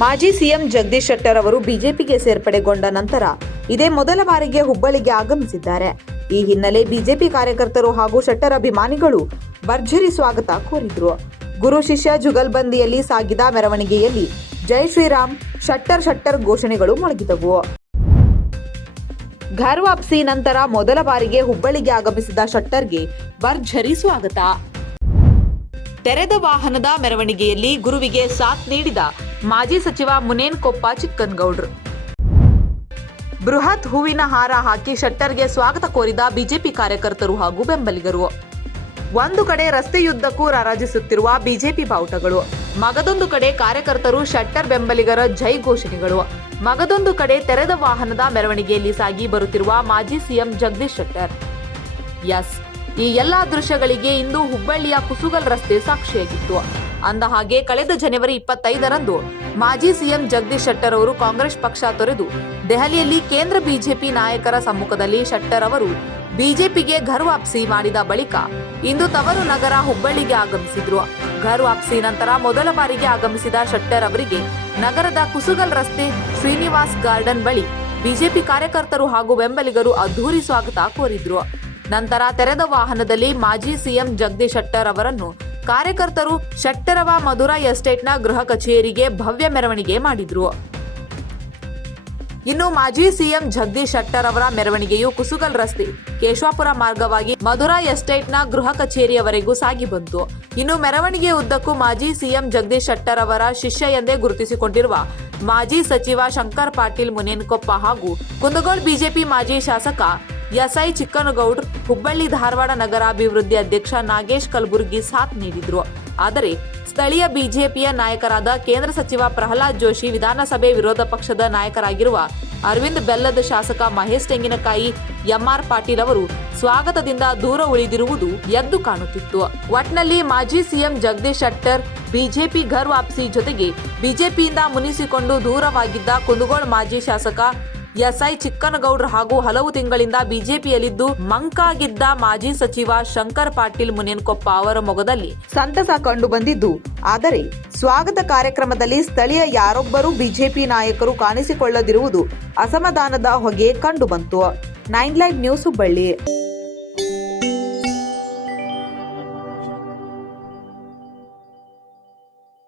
ಮಾಜಿ ಸಿಎಂ ಜಗದೀಶ್ ಶೆಟ್ಟರ್ ಅವರು ಬಿಜೆಪಿಗೆ ಸೇರ್ಪಡೆಗೊಂಡ ನಂತರ ಇದೇ ಮೊದಲ ಬಾರಿಗೆ ಹುಬ್ಬಳ್ಳಿಗೆ ಆಗಮಿಸಿದ್ದಾರೆ. ಈ ಹಿನ್ನೆಲೆ ಬಿಜೆಪಿ ಕಾರ್ಯಕರ್ತರು ಹಾಗೂ ಶೆಟ್ಟರ್ ಅಭಿಮಾನಿಗಳು ಭರ್ಜರಿ ಸ್ವಾಗತ ಕೋರಿದ್ರು. ಗುರು ಶಿಷ್ಯ ಜುಗಲ್ಬಂದಿಯಲ್ಲಿ ಸಾಗಿದ ಮೆರವಣಿಗೆಯಲ್ಲಿ ಜೈ ಶ್ರೀರಾಮ್, ಶಟ್ಟರ್ ಶಟ್ಟರ್ ಘೋಷಣೆಗಳು ಮೊಳಗಿದವು. ಘರ್ ವಾಪಸಿ ನಂತರ ಮೊದಲ ಬಾರಿಗೆ ಹುಬ್ಬಳ್ಳಿಗೆ ಆಗಮಿಸಿದ ಶಟ್ಟರ್ಗೆ ಭರ್ಜರಿ ಸ್ವಾಗತ. ತೆರೆದ ವಾಹನದ ಮೆರವಣಿಗೆಯಲ್ಲಿ ಗುರುವಿಗೆ ಸಾಥ್ ನೀಡಿದ ಮಾಜಿ ಸಚಿವ ಮುನೇನ್ ಕೊಪ್ಪ ಚಿಕ್ಕನ್ಗೌಡ್ರು. ಬೃಹತ್ ಹೂವಿನ ಹಾರ ಹಾಕಿ ಶೆಟ್ಟರ್ಗೆ ಸ್ವಾಗತ ಕೋರಿದ ಬಿಜೆಪಿ ಕಾರ್ಯಕರ್ತರು ಹಾಗೂ ಬೆಂಬಲಿಗರು. ಒಂದು ಕಡೆ ರಸ್ತೆಯುದ್ದಕ್ಕೂ ರಾರಾಜಿಸುತ್ತಿರುವ ಬಿಜೆಪಿ ಬಾವುಟಗಳು. ಮಗದೊಂದು ಕಡೆ ಕಾರ್ಯಕರ್ತರು ಶೆಟ್ಟರ್ ಬೆಂಬಲಿಗರ ಜೈ ಘೋಷಣೆಗಳು. ಮಗದೊಂದು ಕಡೆ ತೆರೆದ ವಾಹನದ ಮೆರವಣಿಗೆಯಲ್ಲಿ ಸಾಗಿ ಬರುತ್ತಿರುವ ಮಾಜಿ ಸಿಎಂ ಜಗದೀಶ್ ಶೆಟ್ಟರ್. ಎಸ್. ಈ ಎಲ್ಲಾ ದೃಶ್ಯಗಳಿಗೆ ಇಂದು ಹುಬ್ಬಳ್ಳಿಯ ಕುಸುಗಲ್ ರಸ್ತೆ ಸಾಕ್ಷಿಯಾಗಿತ್ತು. ಅಂದ ಹಾಗೆ ಕಳೆದ ಜನವರಿ ಇಪ್ಪತ್ತೈದರಂದು ಮಾಜಿ ಸಿಎಂ ಜಗದೀಶ್ ಶೆಟ್ಟರ್ ಅವರು ಕಾಂಗ್ರೆಸ್ ಪಕ್ಷ ತೊರೆದು ದೆಹಲಿಯಲ್ಲಿ ಕೇಂದ್ರ ಬಿಜೆಪಿ ನಾಯಕರ ಸಮ್ಮುಖದಲ್ಲಿ ಶೆಟ್ಟರ್ ಅವರು ಬಿಜೆಪಿಗೆ ಘರ್ ವಾಪಸಿ ಮಾಡಿದ ಬಳಿಕ ಇಂದು ತವರು ನಗರ ಹುಬ್ಬಳ್ಳಿಗೆ ಆಗಮಿಸಿದ್ರು. ಘರ್ ವಾಪಸಿ ನಂತರ ಮೊದಲ ಬಾರಿಗೆ ಆಗಮಿಸಿದ ಶೆಟ್ಟರ್ ಅವರಿಗೆ ನಗರದ ಕುಸುಗಲ್ ರಸ್ತೆ ಶ್ರೀನಿವಾಸ್ ಗಾರ್ಡನ್ ಬಳಿ ಬಿಜೆಪಿ ಕಾರ್ಯಕರ್ತರು ಹಾಗೂ ಬೆಂಬಲಿಗರು ಅದ್ಧೂರಿ ಸ್ವಾಗತ ಕೋರಿದ್ರು. ನಂತರ ತೆರೆದ ವಾಹನದಲ್ಲಿ ಮಾಜಿ ಸಿಎಂ ಜಗದೀಶ್ ಶೆಟ್ಟರ್ ಅವರನ್ನು ಕಾರ್ಯಕರ್ತರು ಶೆಟ್ಟರವ ಮಧುರಾ ಎಸ್ಟೇಟ್ನ ಗೃಹ ಕಚೇರಿಗೆ ಭವ್ಯ ಮೆರವಣಿಗೆ ಮಾಡಿದ್ರು. ಇನ್ನು ಮಾಜಿ ಸಿಎಂ ಜಗದೀಶ್ ಶೆಟ್ಟರ್ ಅವರ ಮೆರವಣಿಗೆಯು ಕುಸುಗಲ್ ರಸ್ತೆ, ಕೇಶವಾಪುರ ಮಾರ್ಗವಾಗಿ ಮಧುರಾ ಎಸ್ಟೇಟ್ನ ಗೃಹ ಕಚೇರಿಯವರೆಗೂ ಸಾಗಿ ಬಂತು. ಇನ್ನು ಮೆರವಣಿಗೆ ಉದ್ದಕ್ಕೂ ಮಾಜಿ ಸಿಎಂ ಜಗದೀಶ್ ಶೆಟ್ಟರ್ ಅವರ ಶಿಷ್ಯ ಎಂದೇ ಗುರುತಿಸಿಕೊಂಡಿರುವ ಮಾಜಿ ಸಚಿವ ಶಂಕರ್ ಪಾಟೀಲ್ ಮುನೇನ್ಕೊಪ್ಪ ಹಾಗೂ ಕುಂದಗೋಳ ಬಿಜೆಪಿ ಮಾಜಿ ಶಾಸಕ ಎಸ್ಐ ಚಿಕ್ಕನಗೌಡ್ ಹುಬ್ಬಳ್ಳಿ ಧಾರವಾಡ ನಗರಾಭಿವೃದ್ಧಿ ಅಧ್ಯಕ್ಷ ನಾಗೇಶ್ ಕಲಬುರ್ಗಿ ಸಾಥ್ ನೀಡಿದ್ರು. ಆದರೆ ಸ್ಥಳೀಯ ಬಿಜೆಪಿಯ ನಾಯಕರಾದ ಕೇಂದ್ರ ಸಚಿವ ಪ್ರಹ್ಲಾದ್ ಜೋಶಿ ವಿಧಾನಸಭೆ ವಿರೋಧ ಪಕ್ಷದ ನಾಯಕರಾಗಿರುವ ಅರವಿಂದ್ ಬೆಲ್ಲದ ಶಾಸಕ ಮಹೇಶ್ ತೆಂಗಿನಕಾಯಿ, ಎಂಆರ್ ಪಾಟೀಲ್ ಅವರು ಸ್ವಾಗತದಿಂದ ದೂರ ಉಳಿದಿರುವುದು ಎದ್ದು ಕಾಣುತ್ತಿತ್ತು. ಒಟ್ನಲ್ಲಿ ಮಾಜಿ ಸಿಎಂ ಜಗದೀಶ್ ಶೆಟ್ಟರ್ ಬಿಜೆಪಿ ಘರ್ ವಾಪಸಿ ಜೊತೆಗೆ ಬಿಜೆಪಿಯಿಂದ ಮುನಿಸಿಕೊಂಡು ದೂರವಾಗಿದ್ದ ಕುಂದಗೋಳ ಮಾಜಿ ಶಾಸಕ ಎಸ್ಐ ಚಿಕ್ಕನಗೌಡ್ರ ಹಾಗೂ ಹಲವು ತಿಂಗಳಿಂದ ಬಿಜೆಪಿಯಲ್ಲಿದ್ದು ಮಂಕಾಗಿದ್ದ ಮಾಜಿ ಸಚಿವ ಶಂಕರ್ ಪಾಟೀಲ್ ಮುನೇನ್ಕೊಪ್ಪ ಅವರ ಮೊಗದಲ್ಲಿ ಸಂತಸ ಕಂಡು ಬಂದಿದ್ದು. ಆದರೆ ಸ್ವಾಗತ ಕಾರ್ಯಕ್ರಮದಲ್ಲಿ ಸ್ಥಳೀಯ ಯಾರೊಬ್ಬರೂ ಬಿಜೆಪಿ ನಾಯಕರು ಕಾಣಿಸಿಕೊಳ್ಳದಿರುವುದು ಅಸಮಾಧಾನದ ಹೊಗೆ ಕಂಡುಬಂತು ನೈನ್ ಲೈವ್ ನ್ಯೂಸ್ ಹುಬ್ಬಳ್ಳಿ.